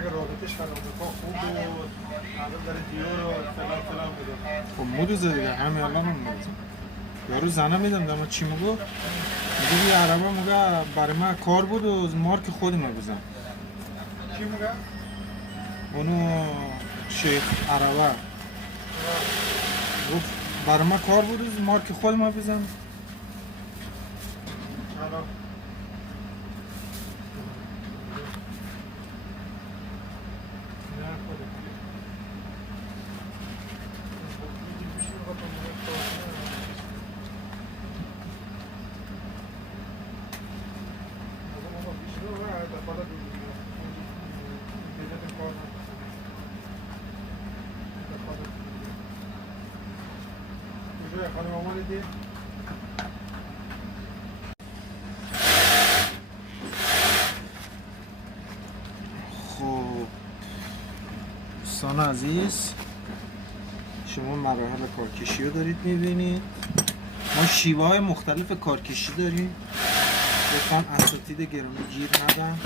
اگه رابطش فراموشا خوب بود الان داره دیور و فلان میده. خب مودوزه دیگه همین الان هم مودوزه یارو زنه میدم دارم چی میگو؟ میگه یه عربه میگه برای من کار بود و مارک خودم بزن. چی میگه؟ اونو شیخ عربه گفت برای من کار بود و مارک خودم بزن. الان خانم آماده دید؟ خب دوستان عزیز شما مراحل کارکشی رو دارید میبینید. ما شیوه های مختلف کارکشی داریم. لطفاً اساتید گرامی گیر ندن.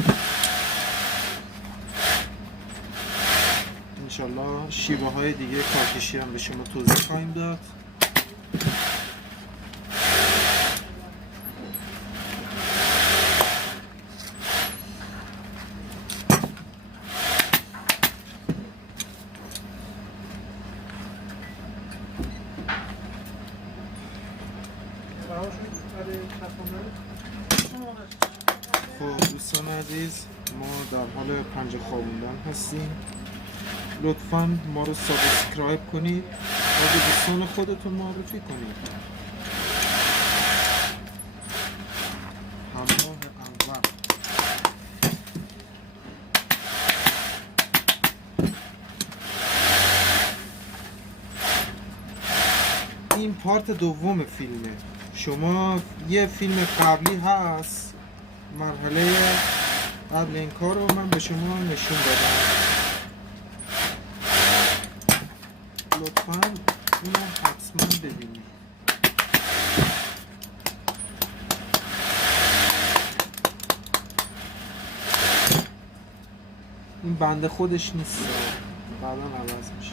انشالله شیوه های دیگه کارکشی هم به شما توضیح خواهیم داد. خب دوستان عزیز ما در حال پنجه خوابوندن هستیم. لطفاً ما رو سابسکرایب کنید و به دوستان خودتون معرفی کنید. همراه اول این پارت دوم فیلمه. شما یه فیلم قبلی هست مرحله قبل این کار رو من به شما نشون دادم. لطفاً اینو حتما ببینید. این بنده خودش نیست بعدا عوض میشه.